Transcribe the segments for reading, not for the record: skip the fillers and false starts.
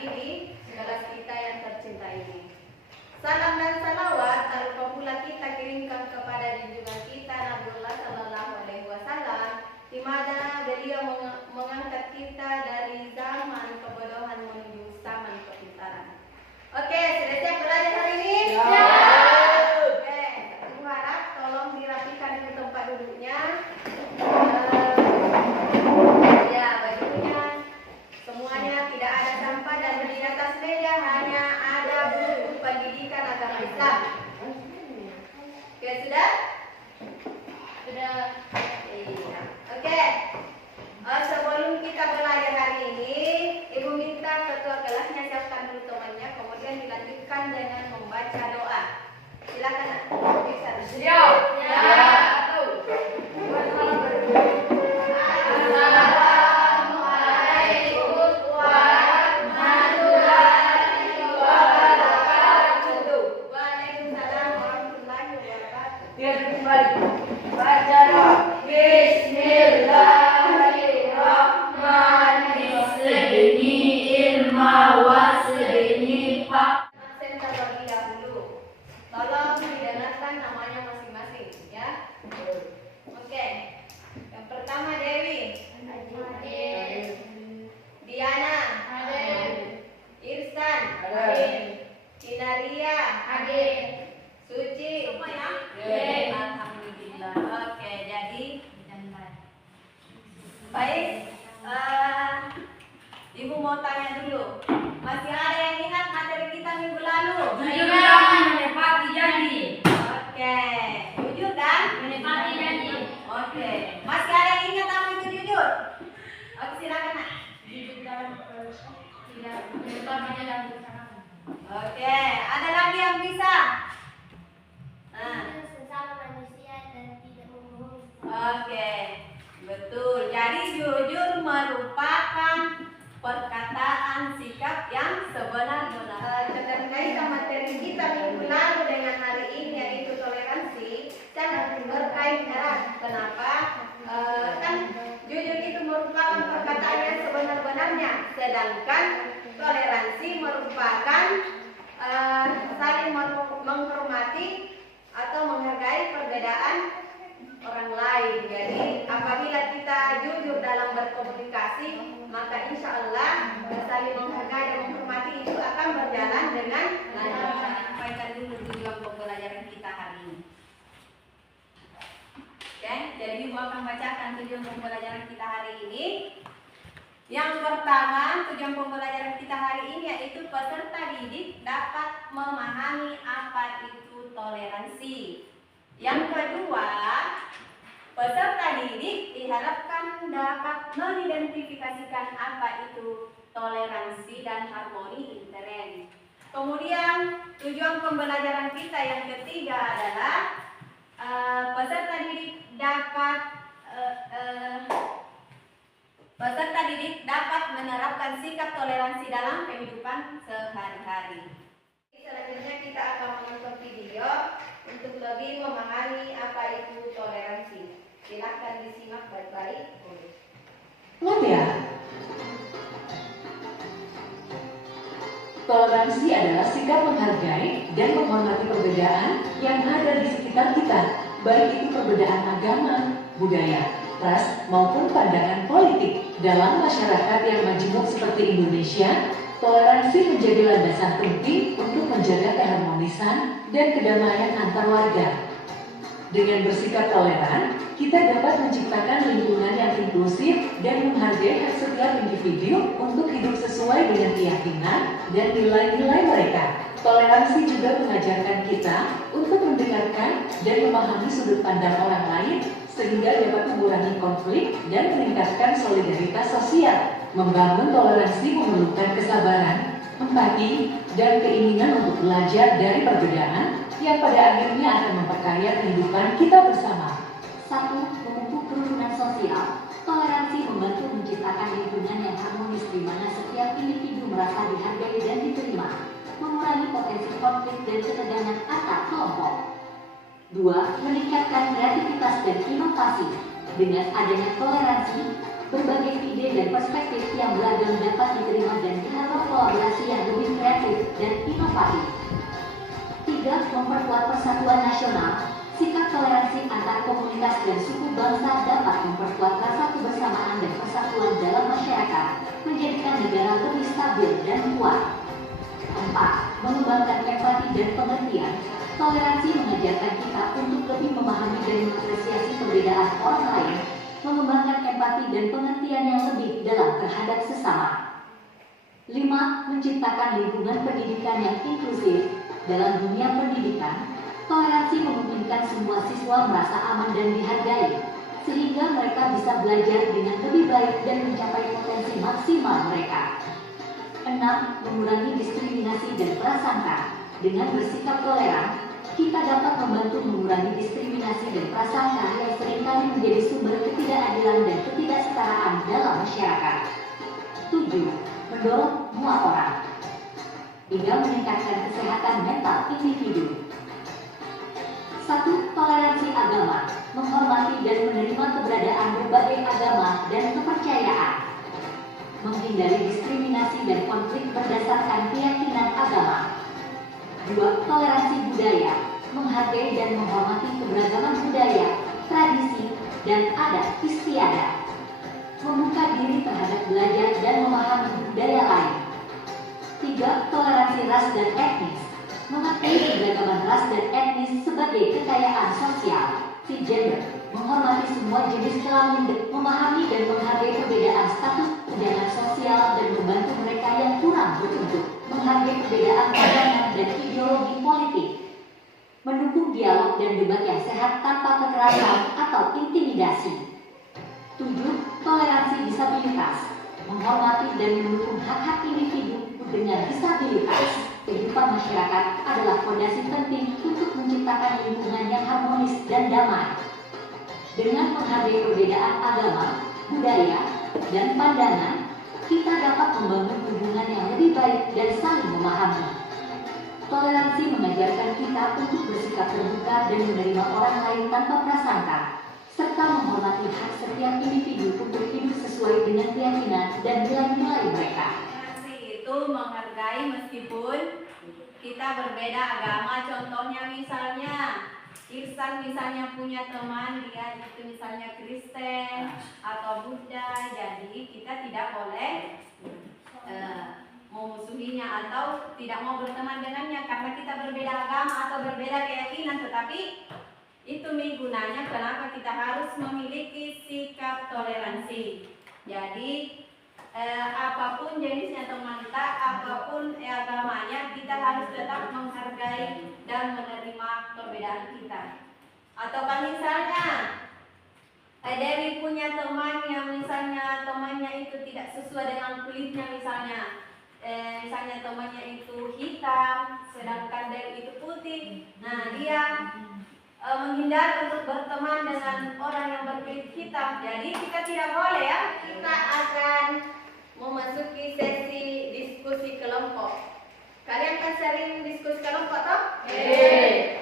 hari di kelas kita yang tercinta ini. Salam dan salawat tak lupa pula kita kirimkan kepada junjungan kita Nabiullah Sallallahu Alaihi Wasallam, di mana beliau mengangkat kita dari zaman kebodohan menuju zaman kepintaran. Oke, sudah siap belajar hari ini? Ya. Oke, aku harap tolong dirapikan di tempat duduknya. Ya, bajunya semuanya tidak ada sampah dan di atas meja hanya ada buku pendidikan agama Islam. Oke, sudah? Sudah. Iya. Oke. Sebelum kita belajar hari ini, Ibu minta ketua kelasnya siapkan dulu temannya, kemudian dilanjutkan dengan membaca doa. Silakan. Bisa. Siap. Ya. Tolong didengarkan namanya masing-masing, ya. Oke. Yang pertama Dewi. Diana. Irsan. Inaria. Suci. Alhamdulillah. Oke, jadi baik. Ibu mau tanya dulu. Masih ada yang ingat materi kita minggu lalu? Menepati janji. Oke, jujur kan? Menepati janji. Oke, masih ada yang ingat apa itu jujur? Oke, silakan nak. Jujur dalam tidak menepati dalam perencanaan. Oke, ada lagi yang bisa? Sesama manusia dan tidak membohongi. Oke, betul. Jadi jujur merupakan perkataan sikap yang sebenar-benar. Terkait materi kita minggu lalu dengan hari ini yaitu toleransi, sangat berkait erat. Kenapa? Kan jujur itu merupakan perkataan yang sebenar-benarnya, sedangkan toleransi merupakan saling menghormati atau menghargai perbedaan orang lain. Jadi apabila kita jujur dalam berkomunikasi, maka insya Allah saling menghargai dan menghormati itu akan berjalan dengan lancar. Saya sampaikan dulu tujuan pembelajaran kita hari ini. Oke, jadi Ibu akan bacakan tujuan pembelajaran kita hari ini. Yang pertama, tujuan pembelajaran kita hari ini yaitu peserta didik dapat memahami apa itu toleransi. Yang kedua, peserta didik diharapkan dapat mengidentifikasikan apa itu toleransi dan harmoni intern. Kemudian tujuan pembelajaran kita yang ketiga adalah peserta didik dapat menerapkan sikap toleransi dalam kehidupan sehari-hari. Selanjutnya kita akan menonton video untuk lebih memahami apa itu toleransi. Silakan disimak baik-baik. Ingat ya, toleransi adalah sikap menghargai dan menghormati perbedaan yang ada di sekitar kita, baik itu perbedaan agama, budaya, ras, maupun pandangan politik. Dalam masyarakat yang majemuk seperti Indonesia, toleransi menjadi landasan penting untuk menjaga keharmonisan dan kedamaian antar warga. Dengan bersikap toleran, kita dapat menciptakan lingkungan yang inklusif dan menghargai hak setiap individu untuk hidup sesuai dengan keyakinan dan nilai-nilai mereka. Toleransi juga mengajarkan kita untuk mendengarkan dan memahami sudut pandang orang lain sehingga dapat mengurangi konflik dan meningkatkan solidaritas sosial. Membangun toleransi memerlukan kesabaran, empati, dan keinginan untuk belajar dari perbedaan yang pada akhirnya akan memperkaya kehidupan kita bersama. 1. Memupuk kerukunan sosial. Toleransi membantu menciptakan lingkungan yang harmonis di mana setiap individu merasa dihargai dan diterima, mengurangi potensi konflik dan ketegangan antar kelompok. 2. Meningkatkan kreativitas dan inovasi. Dengan adanya toleransi, Berbagai ide dan perspektif yang beragam dapat diterima dan diharapkan kolaborasi yang lebih kreatif dan inovatif. 3. Memperkuat persatuan nasional. Sikap toleransi antar komunitas dan suku bangsa dapat memperkuat rasa kebersamaan dan persatuan dalam masyarakat, menjadikan negara lebih stabil dan kuat. 4. Mengembangkan empati dan pengertian. Toleransi mengajarkan kita untuk lebih memahami dan mengapresiasi perbedaan orang lain, mengembangkan empati dan pengertian yang lebih dalam terhadap sesama. 5. Menciptakan lingkungan pendidikan yang inklusif. Dalam dunia pendidikan, toleransi memungkinkan semua siswa merasa aman dan dihargai, sehingga mereka bisa belajar dengan lebih baik dan mencapai potensi maksimal mereka. 6. Mengurangi diskriminasi dan prasangka. Dengan bersikap toleran, kita dapat membantu mengurangi diskriminasi dan prasangka yang seringkali menjadi sumber ketidakadilan dan ketidaksetaraan dalam masyarakat. 7. Mendorong semua orang. 3. Meningkatkan kesehatan mental individu. 1. Toleransi agama. Menghormati dan menerima keberadaan berbagai agama dan kepercayaan. Menghindari diskriminasi dan konflik berdasarkan keyakinan agama. 2. Toleransi budaya. Menghargai dan menghormati keberagaman budaya, tradisi, dan adat istiadat. Membuka diri terhadap belajar dan memahami budaya lain. 3. Toleransi ras dan etnis. Mengakui keberagaman ras dan etnis sebagai kekayaan sosial, gender, menghormati semua jenis kelamin, memahami dan menghargai perbedaan status, tunjangan sosial, dan membantu mereka yang kurang beruntung, menghargai perbedaan agama dan ideologi politik, mendukung dialog dan debat yang sehat tanpa kekerasan atau intimidasi. 7. Toleransi disabilitas. Menghormati dan mendukung hak-hak individu dengan disabilitas. Kehidupan masyarakat adalah fondasi penting untuk menciptakan lingkungan yang harmonis dan damai. Dengan menghargai perbedaan agama, budaya, dan pandangan, kita dapat membangun hubungan yang lebih baik dan saling memahami. Toleransi mengajarkan kita untuk bersikap terbuka dan menerima orang lain tanpa prasangka, serta menghormati hak setiap individu untuk hidup sesuai dengan keyakinan dan nilai-nilai mereka. Toleransi itu menghargai meskipun kita berbeda agama. Contohnya misalnya Irsan misalnya punya teman dia itu misalnya Kristen atau Buddha, jadi kita tidak boleh memusuhinya atau tidak mau berteman dengannya karena kita berbeda agama atau berbeda keyakinan. Tetapi itu gunanya kenapa kita harus memiliki sikap toleransi. Jadi apapun jenisnya teman kita, apapun agamanya, kita harus tetap menghargai dan menerima perbedaan kita. Atau misalnya Dewi punya teman yang misalnya temannya itu tidak sesuai dengan kulitnya misalnya temannya itu hitam sedangkan Dewi itu putih. Nah dia menghindar untuk berteman dengan orang yang berkulit hitam. Jadi kita tidak boleh ya. Kita akan memasuki sesi diskusi kelompok. Kalian kan sering diskusi kelompok toh?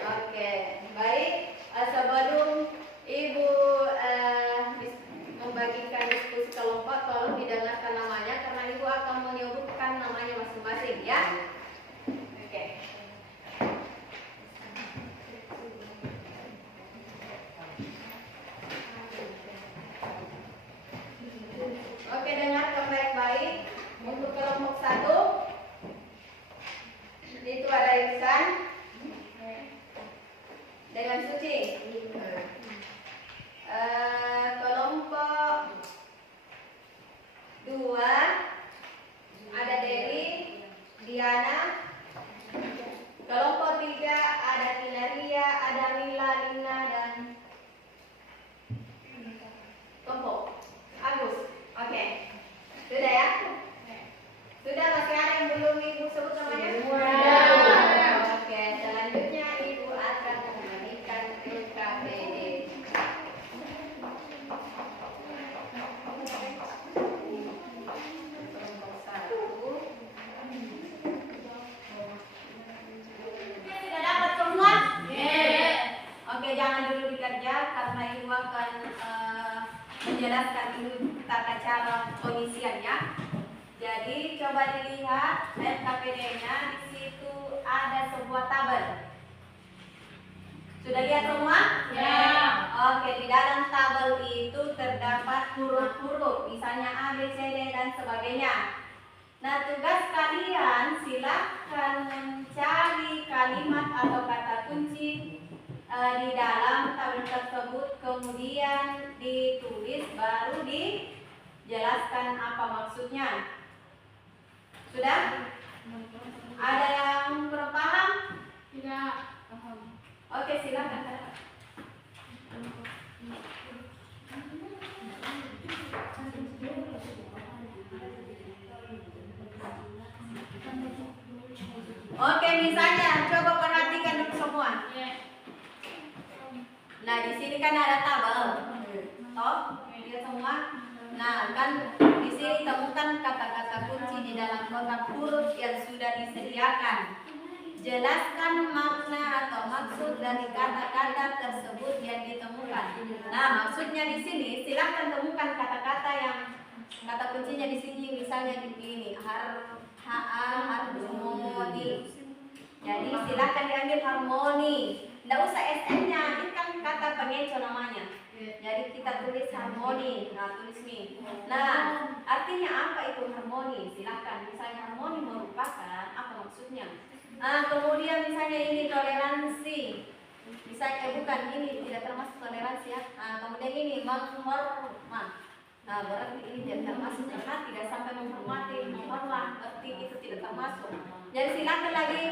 Oke, baik. Sebelum Ibu membagikan diskusi kelompok, tolong didengarkan namanya karena Ibu akan menyebutkan namanya masing-masing ya. Oke. Oke, dengarkan baik-baik. Untuk kelompok 1 itu ada Irsan dengan Suci. Kelompok 2 ada Dewi, Diana. Kelompok 3 ada Inaria, ada Lila, Lina, dan Tompo, Agus. Oke, sudah ya? Sudah, masih ada yang belum Ibu sebut namanya? Oke, selanjutnya Ibu akan memberikan LKPD. untuk tata cara pengisiannya. Jadi coba dilihat LKPD-nya, di situ ada sebuah tabel. Sudah lihat semua? Ya. Oke, di dalam tabel itu terdapat huruf-huruf, misalnya A, B, C, D dan sebagainya. Nah, tugas kalian silakan mencari kalimat atau kata kunci di dalam tabel tersebut, kemudian ditulis, baru dijelaskan apa maksudnya. Sudah? Ada yang kurang paham? Tidak paham. Oke, silakan. Oke, misalnya coba perhatikan dulu semua. Nah, di sini kan ada tabel. Toh, lihat semua. Nah, kan di sini temukan kata-kata kunci di dalam kotak huruf yang sudah disediakan. Jelaskan makna atau maksud dari kata-kata tersebut yang ditemukan. Nah, maksudnya di sini silakan temukan kata-kata yang kata kuncinya di sini, misalnya di sini harmoni. Jadi silakan diambil harmoni. Tidak usah SM-nya, ini kan kata pengeco namanya. Jadi kita tulis harmoni. Nah, tulis nih. Nah, artinya apa itu harmoni? Silakan. Misalnya harmoni merupakan apa maksudnya? Nah, kemudian misalnya ini toleransi. Misalnya bukan, ini tidak termasuk toleransi ya. Nah, kemudian ini menghormat. Nah, berarti ini tidak termasuk karena tidak sampai menghormati, menghormat, berarti itu tidak termasuk. Jadi silakan lagi,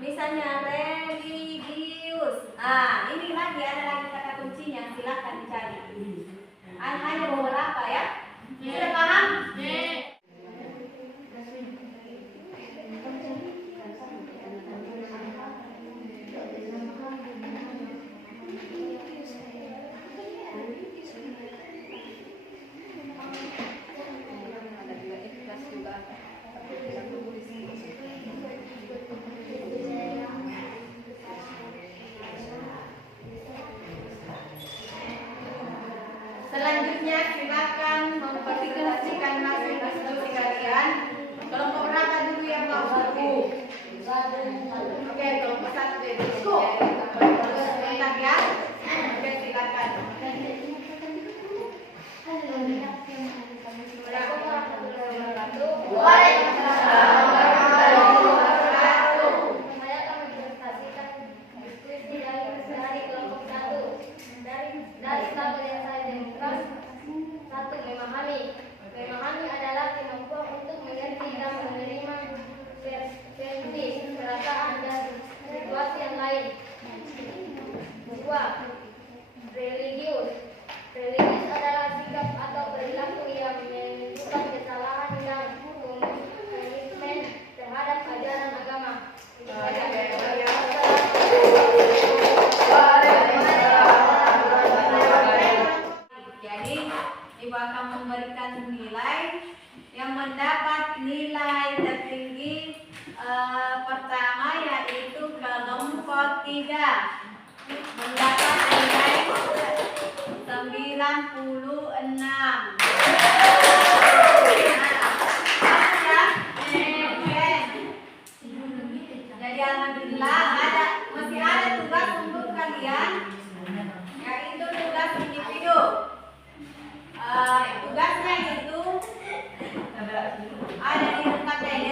misalnya religius. Nah, ini lagi ada lagi kata kuncinya, silakan dicari. Hanya beberapa ya. Sudah paham? Selanjutnya silakan mempresentasikan hasil diskusi kalian. Kelompok berapa dulu yang mau buku? Oke, kelompok 1 dulu. Sebentar ya. Oke, silakan. Saya akan mempresentasikan diskusi dari kelompok 1. Dari tabel yang saya temukan, 1. Memahami. Memahami adalah kemampuan untuk mengerti dan menerima versi, perasaan dan situasi yang lain. 2. Religius. Religius adalah sikap atau perilaku yang menunjukkan kesalahan dan komitmen terhadap ajaran agama. Jadi, Ibu akan memberikan nilai yang mendapat nilai tertinggi pertama yaitu kelompok 3 mendapat nilai 96. Jadi alhamdulillah masih ada tugas untuk kalian, yaitu tugas individu. Tugasnya itu ada di LKPD.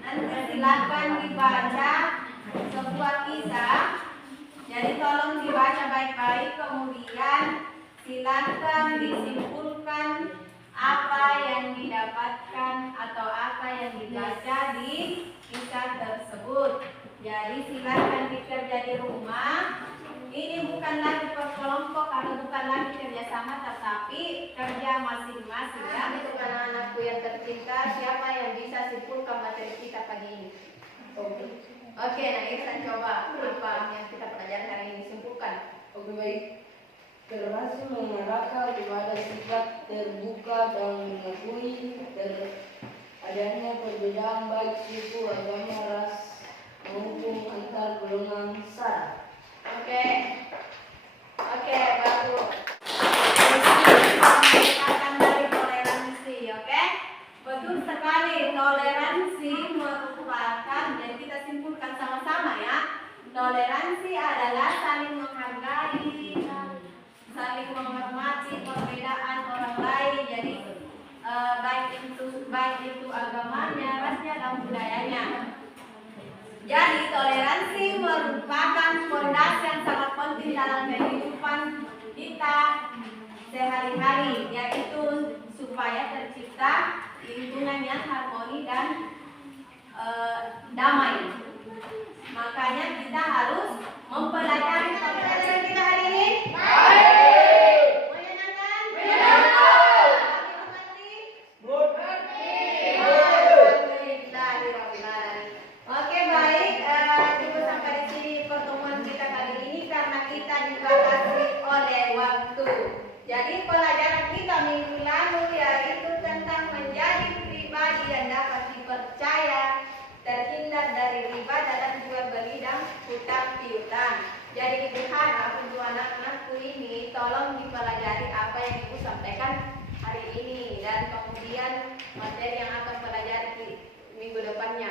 Nanti silakan dibaca sebuah kisah. Jadi tolong dibaca baik-baik, kemudian silakan disimpulkan apa yang didapatkan atau apa yang dibaca di kisah tersebut. Jadi silakan dikerja di rumah. Ini bukan lagi perkelompok atau bukan lagi kerjasama, tetapi kerja masing-masing ya. Untuk anak-anakku yang tercinta, siapa yang bisa simpulkan materi kita pagi ini? Oke, nah Irsan coba apa yang kita pelajari hari ini, simpulkan. Oke, baik. Berhasil mengarahkan kepada sikap terbuka dan mengakui adanya perbedaan baik suku, agama, ras maupun antar golongan sara. Oke, bagus. Dari Toleransi adalah saling menghargai, saling menghormati perbedaan orang lain. Jadi baik itu agamanya, rasnya, dan budayanya. Jadi toleransi merupakan fondasi yang sangat penting dalam kehidupan kita sehari-hari, yaitu supaya tercipta lingkungan yang harmoni dan damai. Makanya kita harus mempelajari pelajaran kita hari ini. Menyenangkan? Oke, baik. Cukup sampai di sini pertemuan kita kali ini karena kita dibatasi oleh waktu. Jadi pelajaran kita minggu lalu yaitu tentang menjadi pribadi yang dapat dipercaya, terhindar dari riba dalam jual beli dan hutang piutang. Jadi ibu harap untuk anak-anakku ini tolong dipelajari apa yang ibu sampaikan hari ini dan kemudian materi yang akan pelajari di minggu depannya.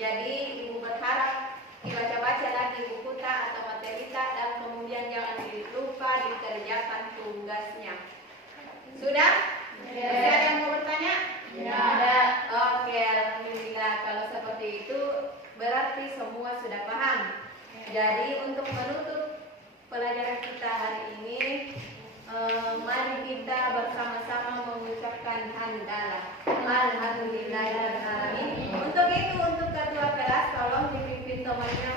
Jadi ibu berharap dibaca-baca lagi buku tak atau materi tak dan kemudian jangan lupa dikerjakan tugasnya. Sudah? Ada yang mau bertanya? Tidak ada. Oke, alhamdulillah. Kalau seperti itu berarti semua sudah paham. Jadi untuk menutup pelajaran kita hari ini, mari kita bersama-sama mengucapkan hamdalah. Alhamdulillahirabbil alamin. Untuk itu, untuk ketua kelas tolong dipimpin temannya